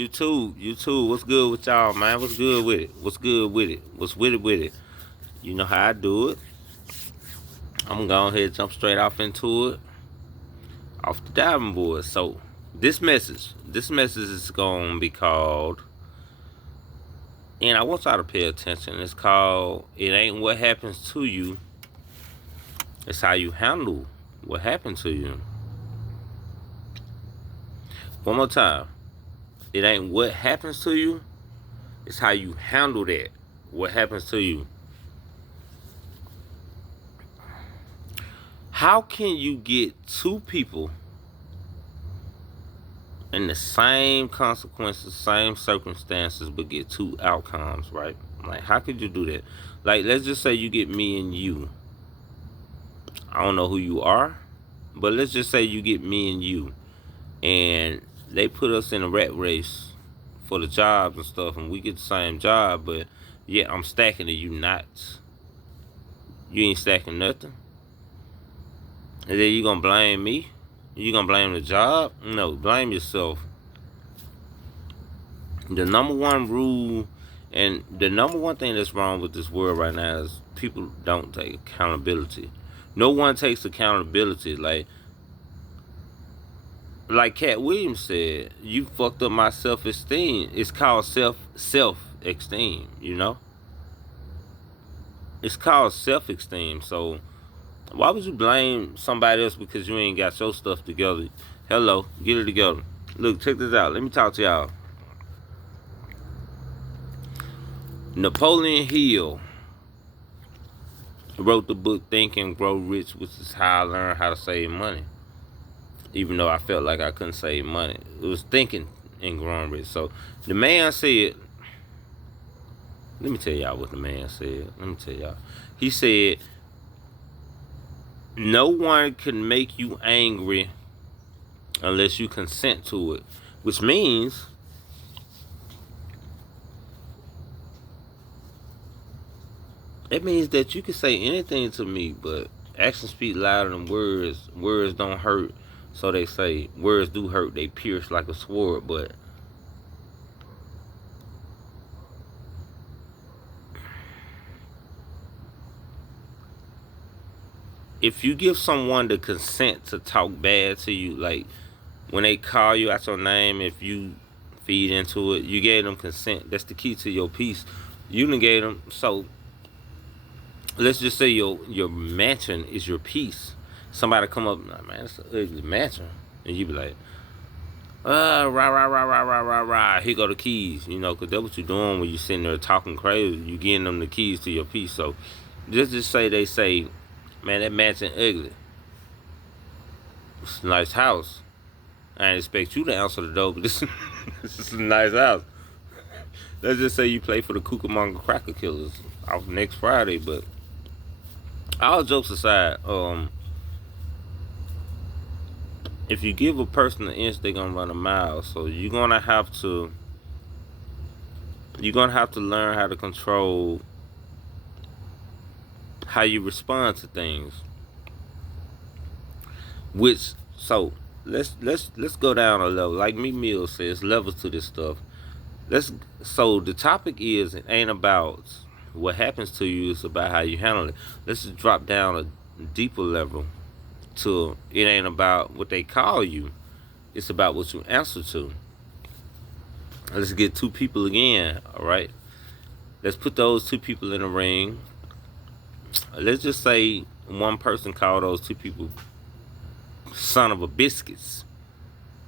You too. You too. What's good with y'all, man? What's good with it? What's good with it? What's with it with it? You know how I do it. I'm gonna go ahead and jump straight off into it. Off the diving board. So this message is gonna be called, and I want y'all to pay attention. It's called "It Ain't What Happens to You, It's How You Handle What Happened to You." One more time. It ain't what happens to you, it's how you handle that. What happens to you. How can you get two people in the same consequences, same circumstances, but get two outcomes, right? Like, how could you do that? Like, let's just say you get me and you. I don't know who you are, but let's just say you get me and you, and they put us in a rat race for the jobs and stuff, and we get the same job, but yeah, I'm stacking it, you not. You ain't stacking nothing. And then you gonna blame me? You gonna blame the job? No, blame yourself. The number one rule and the number one thing that's wrong with this world right now is people don't take accountability. No one takes accountability. Like Cat Williams said, you fucked up my self-esteem. It's called self-esteem, you know? It's called self-esteem. So why would you blame somebody else because you ain't got your stuff together? Hello, get it together. Look, check this out. Let me talk to y'all. Napoleon Hill wrote the book Think and Grow Rich, which is how I learned how to save money. Even though I felt like I couldn't save money. It was thinking and growing rich. So the man said, let me tell y'all what the man said. Let me tell y'all. He said, no one can make you angry unless you consent to it. Which means it means that you can say anything to me, but actions speak louder than words. Words don't hurt. So they say, words do hurt, they pierce like a sword, but if you give someone the consent to talk bad to you, like when they call you out your name, if you feed into it, you gave them consent. That's the key to your peace. You done gave them, so let's just say your mansion is your peace. Somebody come up, like, man, it's an ugly mansion. And you be like, rah, rah, rah, rah, rah, rah, rah. Here go the keys, you know, because that's what you're doing when you're sitting there talking crazy. You getting them the keys to your peace. So just say they say, man, that mansion ugly. It's a nice house. I didn't expect you to answer the door, but this is a nice house. Let's just say you play for the Cucamonga Cracker Killers off next Friday, but all jokes aside, if you give a person an inch, they're gonna run a mile. So you're gonna have to learn how to control how you respond to things. Which, so let's go down a level. Like Meek Mill says, levels to this stuff. So the topic is, it ain't about what happens to you, it's about how you handle it. Let's just drop down a deeper level to, it ain't about what they call you, it's about what you answer to. Let's get two people again, all right? Let's put those two people in a ring. Let's just say one person called those two people son of a biscuits.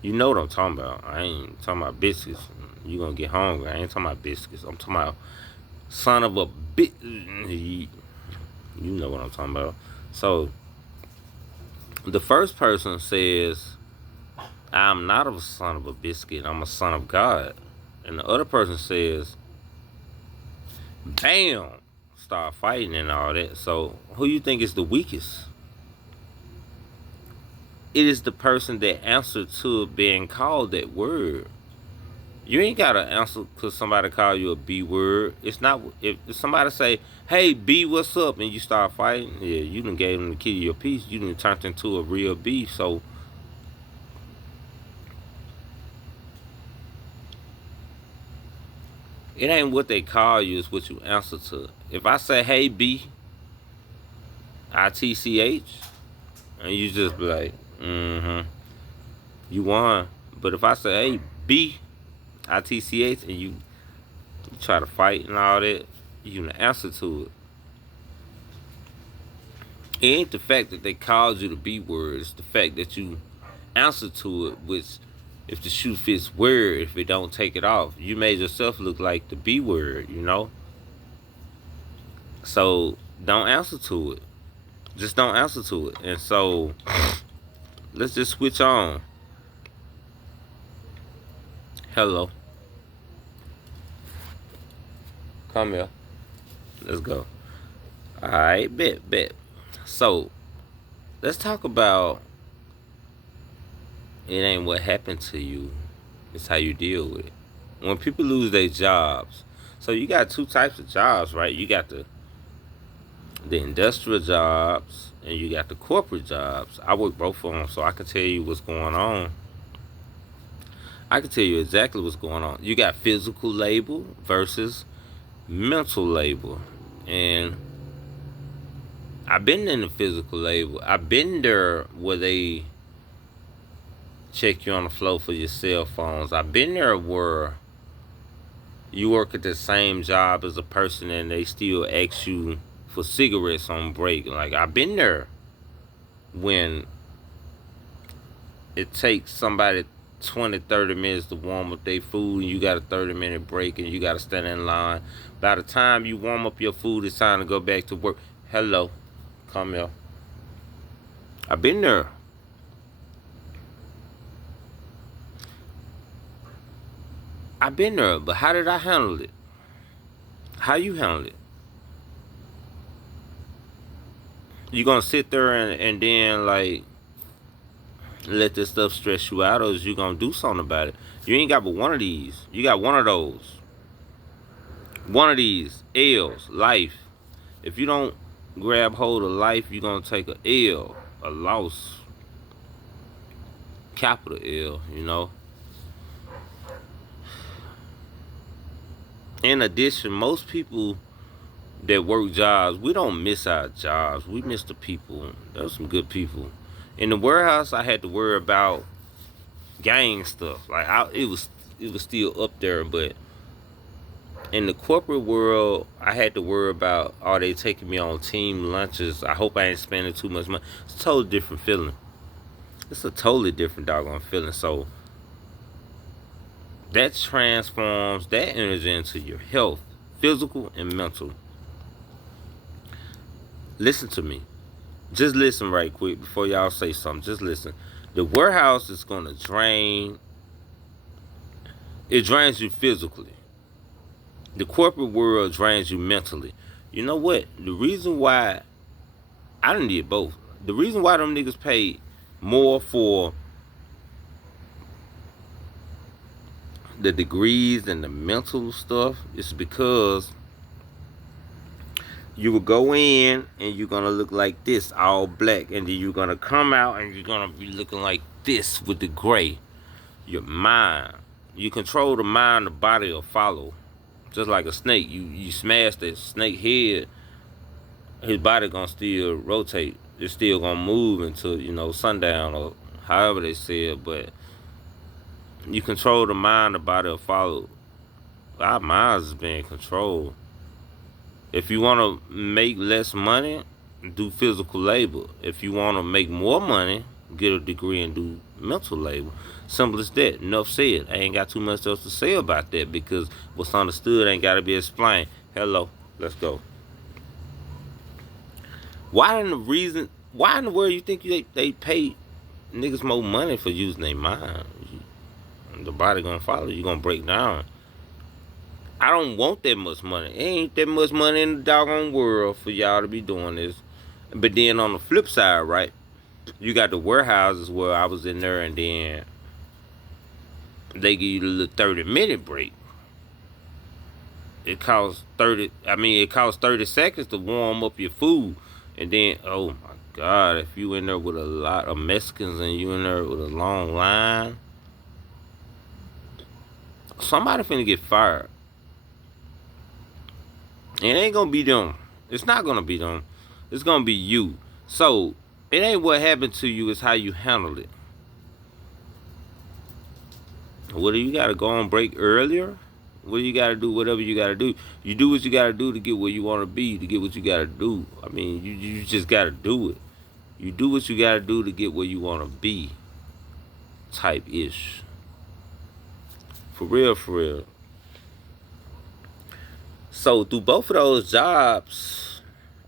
You know what I'm talking about. I ain't talking about biscuits. You gonna get hungry. I ain't talking about biscuits. I'm talking about son of a bit. You know what I'm talking about. So the first person says, I'm not a son of a biscuit, I'm a son of God. And the other person says, bam, start fighting and all that. So who you think is the weakest? It is the person that answered to being called that word. You ain't gotta answer because somebody call you a B word. It's not, if somebody say, hey B, what's up? And you start fighting, yeah, you done gave them the key to your peace. You done turned into a real B. So It ain't what they call you, it's what you answer to. If I say, hey B, ITCH, and you just be like, mm-hmm, you won. But if I say, hey B, ITCH, and you try to fight and all that, you gonna answer to it. It ain't the fact that they called you the B word, it's the fact that you answer to it, which if the shoe fits word, if it don't take it off. You made yourself look like the B word, you know? So don't answer to it. Just don't answer to it. And so let's just switch on. Hello. Come here. Let's go. Alright, bet. So let's talk about it ain't what happened to you, it's how you deal with it. When people lose their jobs, so you got two types of jobs, right? You got the industrial jobs and you got the corporate jobs. I work both of them, so I can tell you what's going on. I can tell you exactly what's going on. You got physical labor versus mental labor. And I've been in the physical labor. I've been there where they check you on the floor for your cell phones. I've been there where you work at the same job as a person and they still ask you for cigarettes on break. Like, I've been there when it takes somebody 20, 30 minutes to warm up their food and you got a 30-minute break and you got to stand in line. By the time you warm up your food, it's time to go back to work. Hello, come here. I've been there. I've been there, but how did I handle it? How you handle it? You gonna sit there and then like let this stuff stress you out, or is you gonna do something about it? You ain't got but one of these. You got one of those. One of these L's, life. If you don't grab hold of life, you're gonna take a L, a loss, capital L. You know. In addition, most people that work jobs, we don't miss our jobs. We miss the people. There's some good people. In the warehouse, I had to worry about gang stuff. Like it was still up there, but in the corporate world, I had to worry about are they taking me on team lunches? I hope I ain't spending too much money. It's a totally different feeling. It's a totally different doggone feeling. So that transforms that energy into your health, physical and mental. Listen to me. Just listen right quick before y'all say something. Just listen. The warehouse is going to drain. It drains you physically. The corporate world drains you mentally. You know what? The reason why I done did both. The reason why them niggas paid more for the degrees and the mental stuff is because you will go in and you're gonna look like this, all black, and then you're gonna come out and you're gonna be looking like this with the gray. Your mind. You control the mind, the body will follow. Just like a snake. You smash that snake head, his body gonna still rotate. It's still gonna move until, sundown or however they say it, but you control the mind, the body will follow. Our minds is being controlled. If you want to make less money, do physical labor. If you want to make more money, get a degree and do mental labor. Simple as that. Enough said. I ain't got too much else to say about that because what's understood ain't got to be explained. Hello, let's go. Why in the world you think they pay niggas more money for using their mind? The body gonna follow. You gonna break down. I don't want that much money. Ain't that much money in the doggone world for y'all to be doing this. But then on the flip side, right, you got the warehouses where I was in there and then they give you the little 30-minute break. It costs 30 seconds to warm up your food. And then, oh my God, if you in there with a lot of Mexicans and you in there with a long line, somebody finna get fired. It ain't gonna be them. It's not gonna be them. It's gonna be you. So it ain't what happened to you, it's how you handle it. What do you gotta go on break earlier? What do you gotta do? Whatever you gotta do. You do what you gotta do to get where you wanna be, to get what you gotta do. I mean, you just gotta do it. You do what you gotta do to get where you wanna be. Type ish. For real, for real. So through both of those jobs,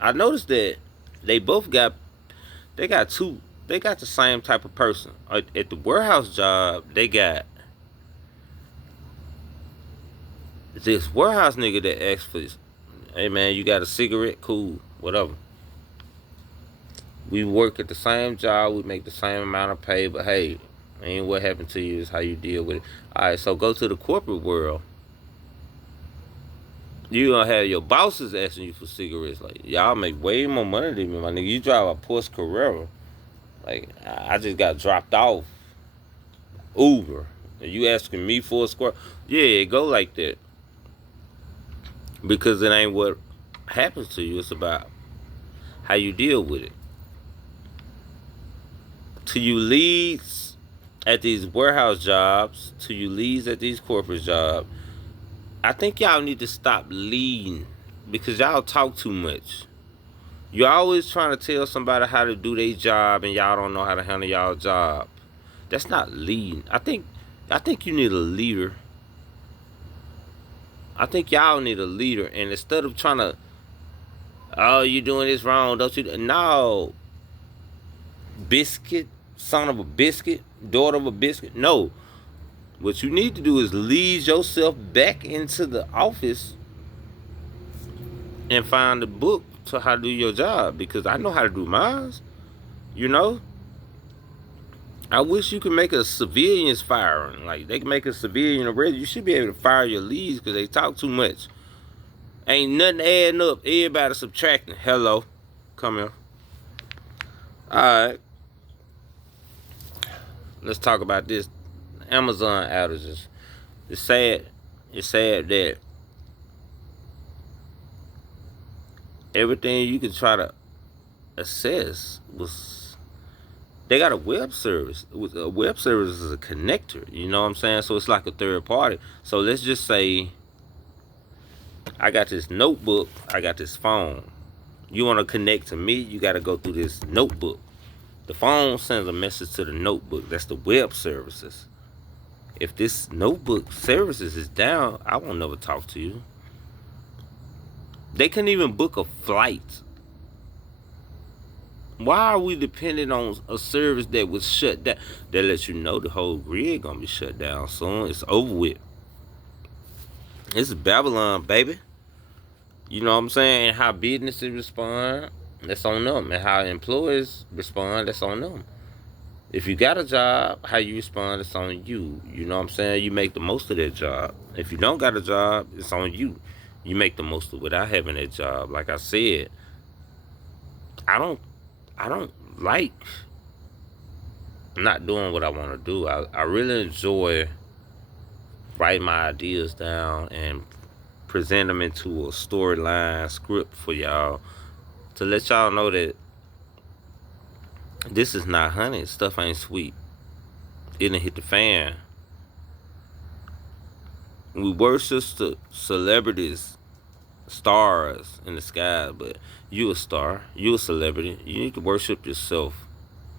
I noticed that they both got they got two they got the same type of person. At the warehouse job, they got this warehouse nigga that asks for this. Hey man, you got a cigarette? Cool, whatever. We work at the same job, we make the same amount of pay, but hey, ain't what happened to you, is how you deal with it. Alright, so go to the corporate world. You gonna have your bosses asking you for cigarettes. Like, y'all make way more money than me, my nigga. You drive a Porsche Carrera. Like, I just got dropped off Uber. And you asking me for a square? Yeah, it go like that. Because it ain't what happens to you. It's about how you deal with it. To you leads at these warehouse jobs, to you leads at these corporate jobs, I think y'all need to stop leading because y'all talk too much. You're always trying to tell somebody how to do their job and y'all don't know how to handle y'all job. That's not leading. I think you need a leader. I think y'all need a leader, and instead of trying to, oh, you doing this wrong, don't you? No, biscuit, son of a biscuit, daughter of a biscuit. No, what you need to do is lead yourself back into the office and find a book to how to do your job, because I know how to do mine. You know, I wish you could make a civilians firing. Like, they can make a civilian arrest. You should be able to fire your leads because they talk too much. Ain't nothing adding up. Everybody subtracting. Hello. Come here. Alright. Let's talk about this. Amazon outages. It's sad. It's sad that everything you could try to assess was, they got a web service. A web service is a connector, you know what I'm saying? So it's like a third party. So let's just say I got this notebook, I got this phone. You want to connect to me, you got to go through this notebook. The phone sends a message to the notebook. That's the web services. If this notebook services is down, I won't never talk to you. They couldn't even book a flight. Why are we dependent on a service that was shut down? That lets you know the whole grid gonna be shut down soon. It's over with. It's Babylon, baby. You know what I'm saying? And how businesses respond, that's on them. And how employees respond, that's on them. If you got a job, how you respond, it's on you. You know what I'm saying? You make the most of that job. If you don't got a job, it's on you. You make the most of it without having that job. Like I said, I don't like not doing what I want to do. I really enjoy writing my ideas down and present them into a storyline script for y'all to let y'all know that this is not honey. Stuff ain't sweet. It done hit the fan. We worship the celebrities, stars in the sky, but you a star, you a celebrity. You need to worship yourself.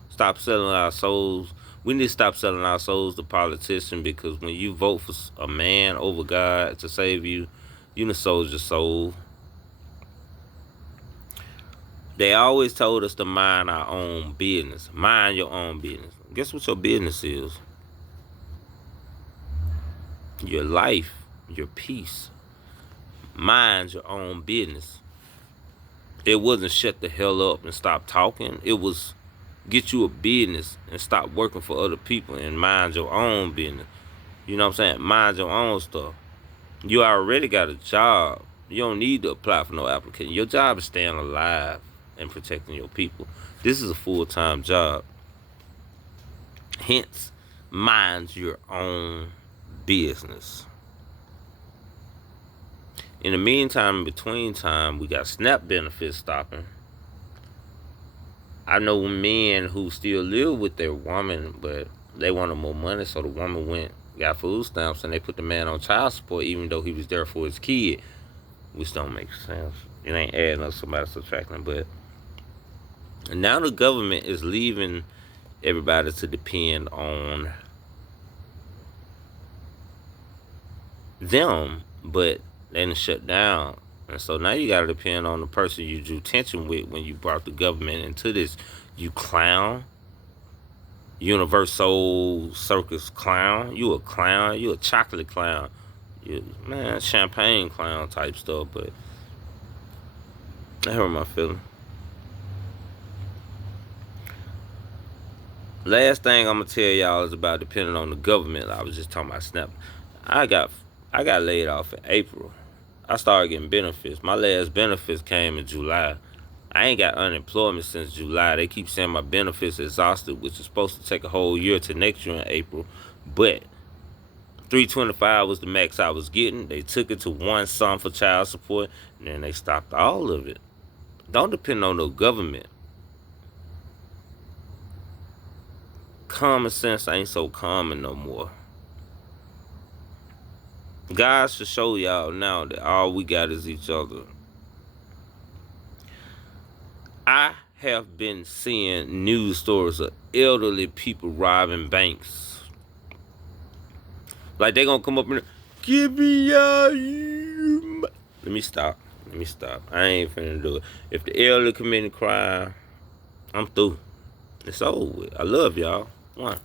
Stop selling our souls. We need to stop selling our souls to politicians, because when you vote for a man over God to save you, you done sold your soul. They always told us to mind our own business. Mind your own business. Guess what your business is? Your life, your peace. Mind your own business. It wasn't shut the hell up and stop talking. It was get you a business and stop working for other people and mind your own business. You know what I'm saying? Mind your own stuff. You already got a job. You don't need to apply for no application. Your job is staying alive and protecting your people. This is a full-time job. Hence, mind your own business. In the meantime, in between time, we got SNAP benefits stopping. I know men who still live with their woman, but they wanted more money, so the woman got food stamps, and they put the man on child support, even though he was there for his kid, which don't make sense. It ain't adding up, somebody subtracting. But now the government is leaving everybody to depend on them, but they done shut down. And so now you gotta depend on the person you drew tension with when you brought the government into this. You clown. Universal Circus clown. You a clown. You a chocolate clown. You, man, champagne clown type stuff, but that hurt my feeling. Last thing I'm gonna tell y'all is about depending on the government. I was just talking about SNAP. I got laid off in April. I started getting benefits. My last benefits came in July. I ain't got unemployment since July. They keep saying my benefits exhausted, which is supposed to take a whole year to next year in April. But $325 was the max I was getting. They took it to one sum for child support, and then they stopped all of it. Don't depend on no government. Common sense ain't so common no more. God should show y'all now that all we got is each other. I have been seeing news stories of elderly people robbing banks. Like they gonna come up and give me your. Let me stop. I ain't finna do it. If the elderly commit a crime, I'm through. It's over with. I love y'all. One.